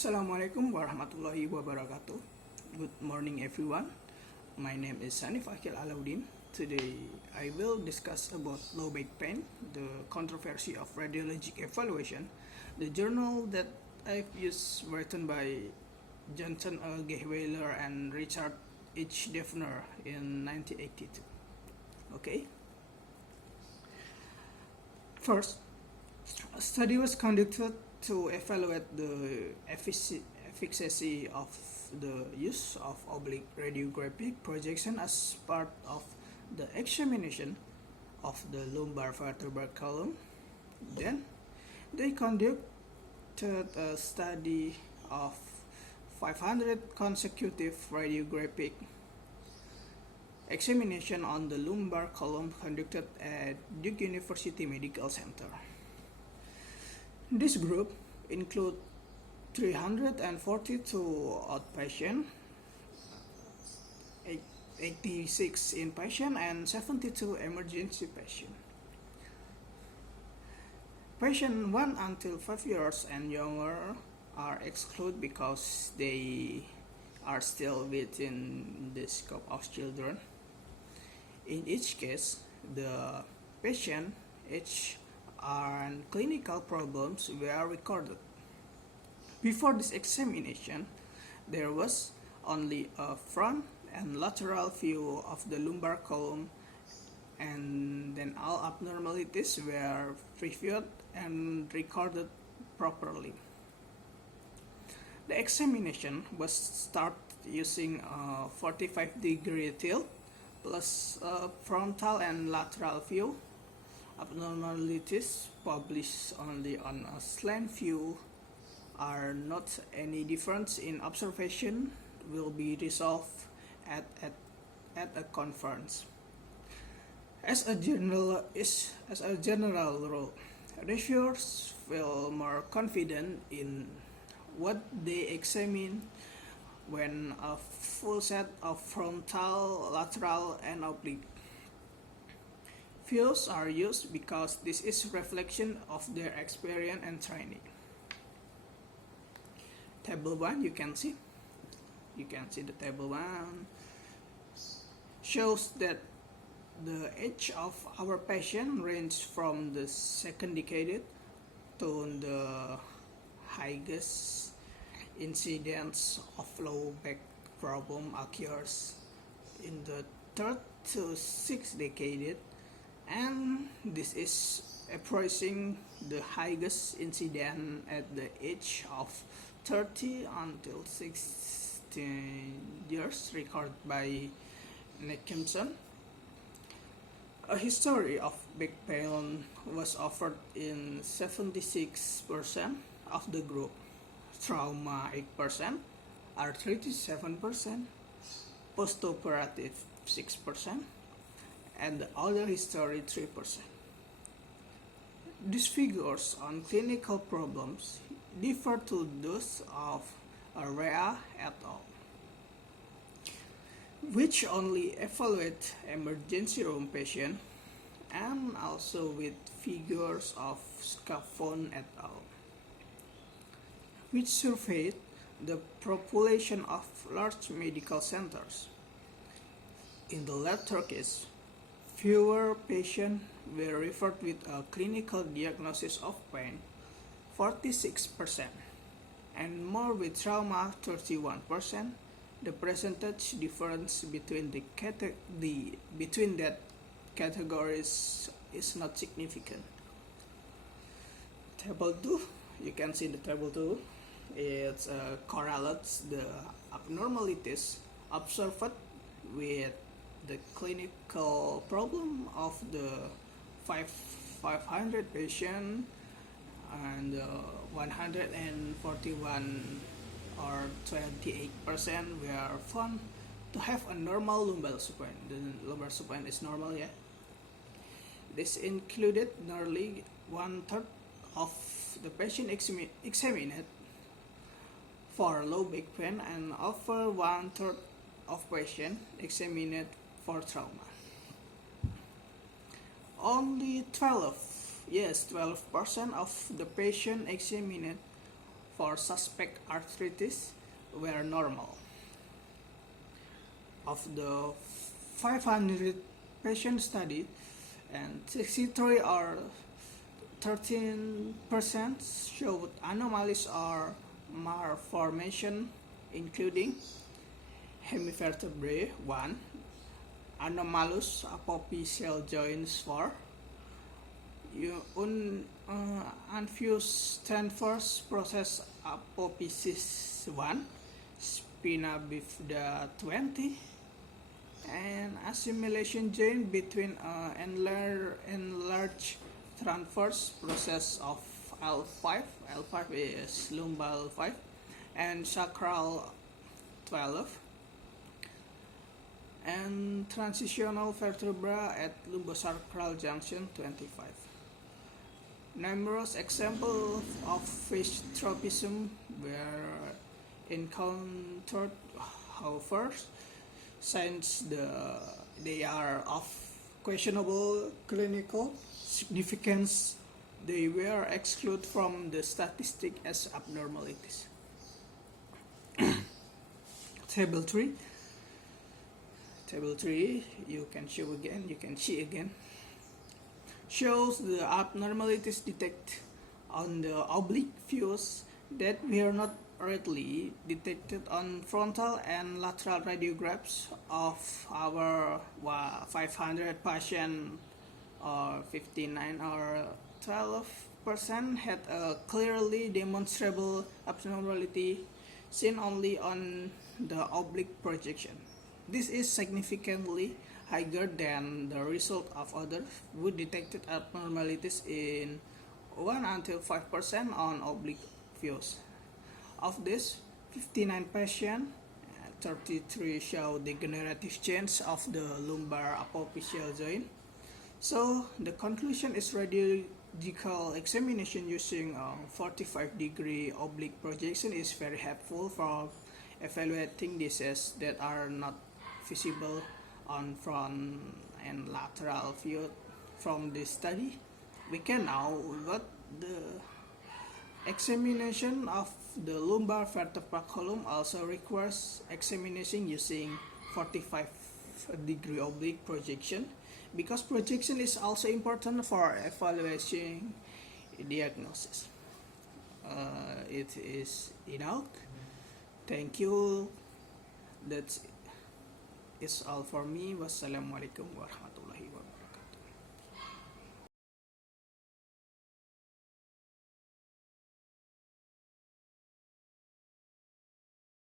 Assalamualaikum warahmatullahi wabarakatuh. Good morning everyone. My name is Sanif Akil Alauddin. Today I will discuss about low back pain, the controversy of radiologic evaluation. The journal that I've used written by Johnson Gehweiler and Richard H. Devner in 1982. Okay. First, a study was conducted to evaluate the efficacy of the use of oblique radiographic projection as part of the examination of the lumbar vertebral column. Then, they conducted a study of 500 consecutive radiographic examination on the lumbar column conducted at Duke University Medical Center. This group include 342 outpatient, 86 inpatient, and 72 emergency patients. Patients 1 until 5 years and younger are excluded because they are still within the scope of children. In each case, the patient age and clinical problems were recorded. Before this examination, there was only a front and lateral view of the lumbar column, and then all abnormalities were reviewed and recorded properly. The examination was started using a 45-degree tilt plus a frontal and lateral view. Abnormalities published only on a slant view are not any difference in observation will be resolved at a conference. As a general rule, reviewers feel more confident in what they examine when a full set of frontal, lateral, and oblique views are used because this is reflection of their experience and training. Table 1, you can see the table 1 shows that the age of our patient range from the second decade to the highest incidence of low back problem occurs in the third to sixth decade, and this is approaching the highest incidence at the age of 30 until 60 years, recorded by Nicholson. A history of back pain was offered in 76% of the group, trauma 8%, arthritis 7%, postoperative 6%, and the other history 3%. These figures on clinical problems differ to those of Area et al., which only evaluate emergency room patients, and also with figures of Scaffold et al., which surveyed the population of large medical centers. In the latter case, fewer patients were referred with a clinical diagnosis of pain, 46%, and more with trauma, 31%. The percentage difference between between that categories is not significant. Table 2, you can see the table 2. It correlates the abnormalities observed with the clinical problem of the 500 patients, and 141 or 28% were found to have a normal lumbar supine. The lumbar supine is normal, yeah. This included nearly 1/3 of the patient examined for low back pain and over 1/3 of patients examined for trauma. Only 12% of the patient examined for suspect arthritis were normal. Of the 500 patient studied, and 63 or 13% showed anomalies or malformation, including hemivertebrae 1, anomalous apophyseal joints 4, unfused transverse process apophysis 1, spina bifida 20, and assimilation joint between enlarged transverse process of L5 is lumbal 5, and sacral 12, and transitional vertebra at lumbosacral junction 25. Numerous examples of fish tropism were encountered, however, since they are of questionable clinical significance, they were excluded from the statistic as abnormalities. Table 3. Table 3, you can see again, shows the abnormalities detected on the oblique views that were not readily detected on frontal and lateral radiographs of our 500 patients, or 59 or 12% had a clearly demonstrable abnormality seen only on the oblique projection. This is significantly higher than the result of others who detected abnormalities in 1 until 5% on oblique views. Of this, 59 patients, 33 show degenerative change of the lumbar apophyseal joint. So the conclusion is radiological examination using a 45-degree oblique projection is very helpful for evaluating diseases that are not visible on front and lateral view. From this study, we can know what the examination of the lumbar vertebral column also requires examination using 45-degree oblique projection, because projection is also important for evaluating diagnosis. It is enough. Thank you. That's all for me. Wassalamualaikum warahmatullahi wabarakatuh.